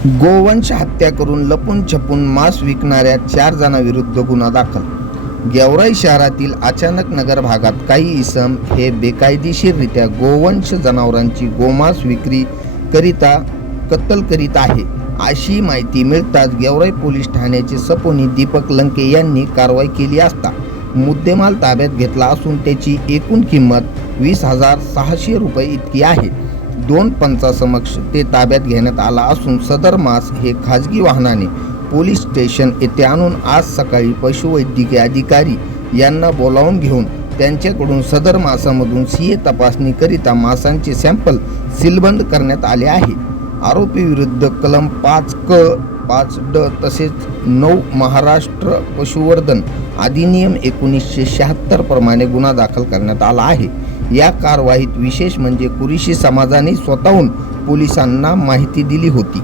गोवंश हत्या करून लपून छपून मांस विकणाऱ्या चार जणांविरुद्ध गुन्हा दाखल. गेवराई शहरातील अचानक नगर भागात काही इसम हे बेकायदेशीररित्या गोवंश जनावरांची गोमांस विक्री करिता कत्तल करीत आहे. अशी माहिती मिळताच गेवराई पोलीस ठाण्याचे सपोनी दीपक लंके यांनी कारवाई केली असता मुद्देमाल ताब्यात घेतला असून त्याची एकूण किंमत वीस हजार सहाशे रुपये इतकी आहे. दोन पंचासमक्ष ते ताब्यात घेण्यात आला असून सदर मास हे खाजगी वाहनाने पोलीस स्टेशन येथे आणून आज सकाळी पशुवैद्यकीय अधिकारी यांना बोलावून घेऊन त्यांच्याकडून सदर मासामधून सीए तपासणीकरिता मासांचे सॅम्पल सीलबंद करण्यात आले आहे. आरोपी विरुद्ध कलम पाच क पाच ड तसेच नऊ महाराष्ट्र पशुवर्धन अधिनियम एकोणीसशे शहात्तर प्रमाणे गुन्हा दाखल करण्यात आला आहे. या कारवाईत विशेष म्हणजे कुरिशी समाजाने स्वतःहून पोलिसांना माहिती दिली होती.